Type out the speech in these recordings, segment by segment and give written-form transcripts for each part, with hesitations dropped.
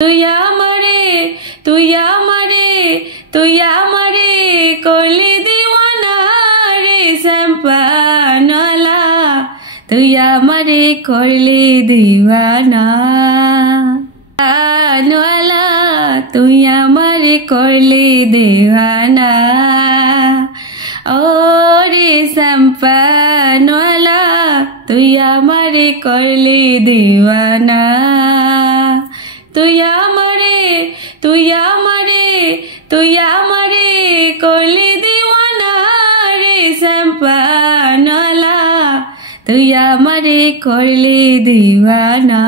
তুই আমারে তুই আমারে তুই আমারে করলি দিওয়ানা রে সম্পানলা তুই আমারে করলি দিওয়ানা নলা তুই আমারে করলি দিওয়ানা ও রে সম্পানলা তুই আমারে করলি দিওয়ানা তুই আমারে তুই আমারে তুই আমারে করলি দিওয়ানা রে সম্পানলা তুই আমারে করলি দিওয়ানা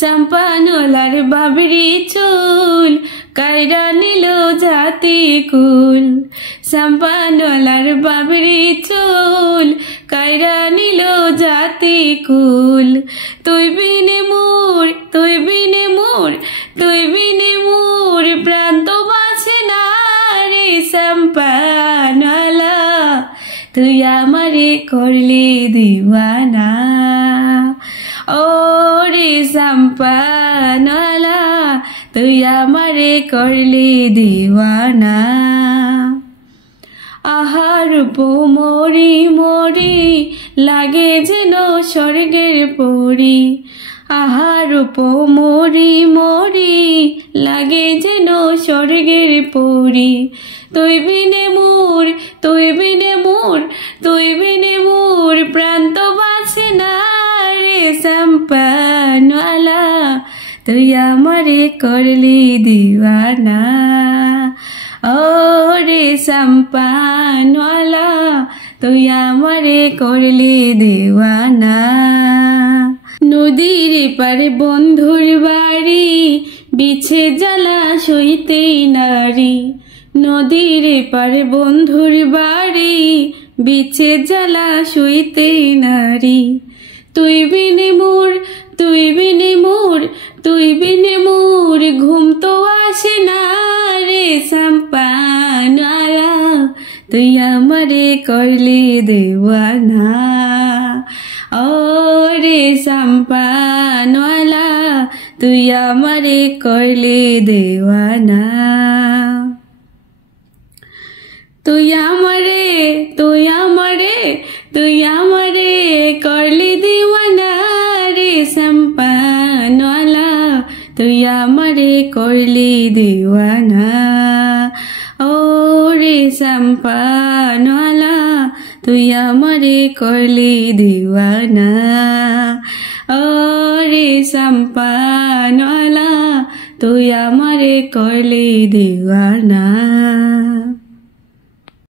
সম্পানলার বাবরি চুল কায়রা নিল জাতি কুল সম্পানলার বাবরি চুল কায়রা নিল জাতি কুল তুই বিনে মোর তুই বিনে মোর তুই বিনে মোর প্রাণ তো বাঁচে না রে সম্পানলা তুই আমারে করলি দিওয়ানা ও রে সম্পানলা তুই আমারে করলি দিওয়ানা আহার মরি মরি লাগে যেন স্বর্গের পরি আহার মরি মরি লাগে যেন স্বর্গের পরি তুই বিনে মোর তুই বিনে মোর তুই বিনে মোর প্রাণ তো বাঁচে না রে সম্পানলা তুই আমারে করলি দিওয়ানা ও রে সম্পানলা তুই আমারে করলি দিওয়ানা নদীর পারে বন্ধুর বাড়ি বিছে জ্বালা সইতেই নারী নদীর পারে বন্ধুর বাড়ি বিছে জ্বালা সইতেই নারী তুই বিনে মোর তুই বিনে মোর তুই বিনে মোর ঘুম তো আসে না রে সম্পানলা তুই আমারে করলি দিওয়ানা ও রে সম্পানলা তুই আমারে করলি দিওয়ানা তুই আমারে তুই আমারে তুই আমারে করলি দিওয়ানা রে সম্পানলা তুই আমারে করলি দিওয়ানা ও রে সম্পানলা তুই আমারে করলি দিওয়ানা ও রে সম্পানলা তুই আমারে করলি দিওয়ানা।